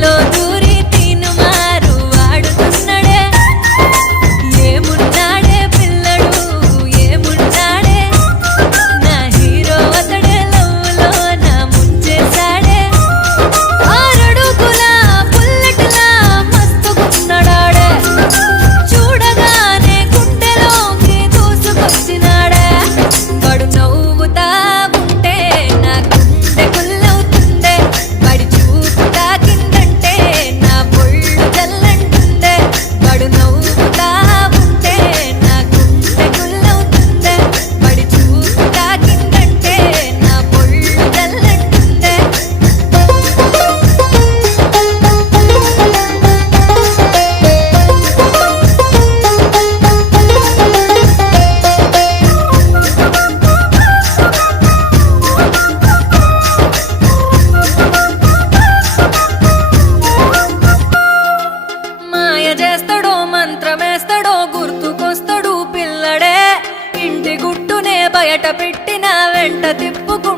ఇంటిలో దూరి తీను మారు వాడుతున్నాడే ఏమున్నాడే పిల్లడు ఏమున్నాడే నా హీరో అతడే లవ్లో నా ముంచేశాడే ఆరడుగుల బుల్లెట్లా మస్తుకున్నాడాడే చూడగానే గుండెలోకి దూసుకొచ్చినాడే వాడు నవ్వుతా ఉంటే నా గుండె గుల్లవుతుండే వాడి చూపు తాకిందంటే నా పొళ్ళు జల్లంటుండే వాడు నవ్వుతా ఉంటే నా గుండె గుల్లవుతుండే వాడి చూపు తాకిందంటే నా పొళ్ళు జల్లంటుండే మాయ చేస్తాడో మంత్రమేస్తాడో గుర్తుకొస్తాడు పిల్లడే ఇంటి గుట్టునే బయట పెట్టిన వెంట తిప్పుకుంటాడే